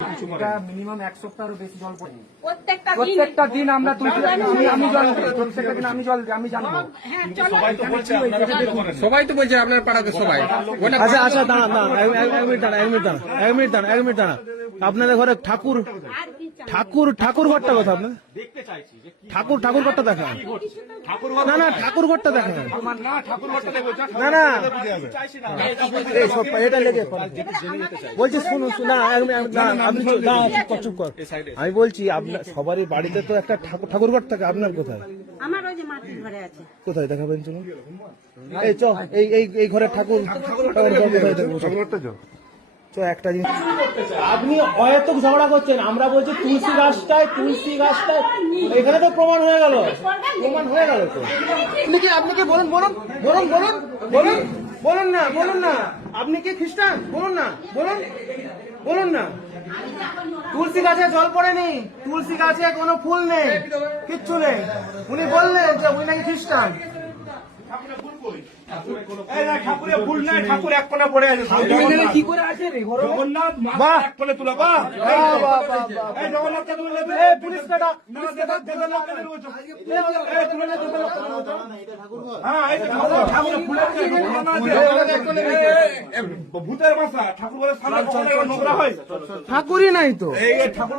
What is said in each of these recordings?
Minimum 1 সপ্তাহেরও বেশি জল পড়ে প্রত্যেকটা দিন আমরা আমি জল প্রত্যেকটা দিন আমি জানবো। সবাই তো বলছে আপনার পাড়াতে সবাই। আচ্ছা আচ্ছা দাঁড়ান এক মিনিট দাঁড়া আপনাদের ঘরে ঠাকুর ঘরটা কথা আপনার ঠাকুর ঘরটা দেখা না ঠাকুর ঘরটা দেখা না এটা লেগে বলছি শুনুন না আপনি চুপ কর। আমি বলছি আপনার সবারই বাড়িতে তো একটা ঠাকুর ঘর থাকে, আপনার কোথায়? আমার ওই যে মাটির ঘরে আছে। কোথায় দেখাবেন চলুন? এই চ এই ঘরে ঠাকুর কোথায় দেখবো? একটা জিনিস আপনি হয়তো ঝগড়া করছেন, আমরা বলছি তুলসী গাছটায় এখানে তো প্রমাণ হয়ে গেল তো। আপনি কি বলুন না আপনি কি খ্রিস্টান? বলুন না তুলসী গাছে জল পড়েনি, তুলসী গাছে কোনো ফুল নেই, কিচ্ছু নেই। উনি বললেন যে উনি নাকি খ্রিস্টান। ঠাকুরের ফুল নাই, ঠাকুর এক কোণা পড়ে আছে। কি করে আছে রে জগন্নাথ এক কোণে তুলা জগন্নাথ পুলিশকে ডাক ভূতের বাসা ঠাকুর বলে নোংরা হয়, ঠাকুরই নাই তো। ঠাকুর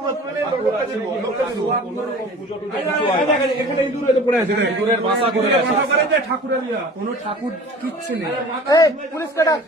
ঠাকুরের বাসা করে ঠাকুরের কোনো ঠাকুর কিচ্ছু নেই। পুলিশকে ডাক।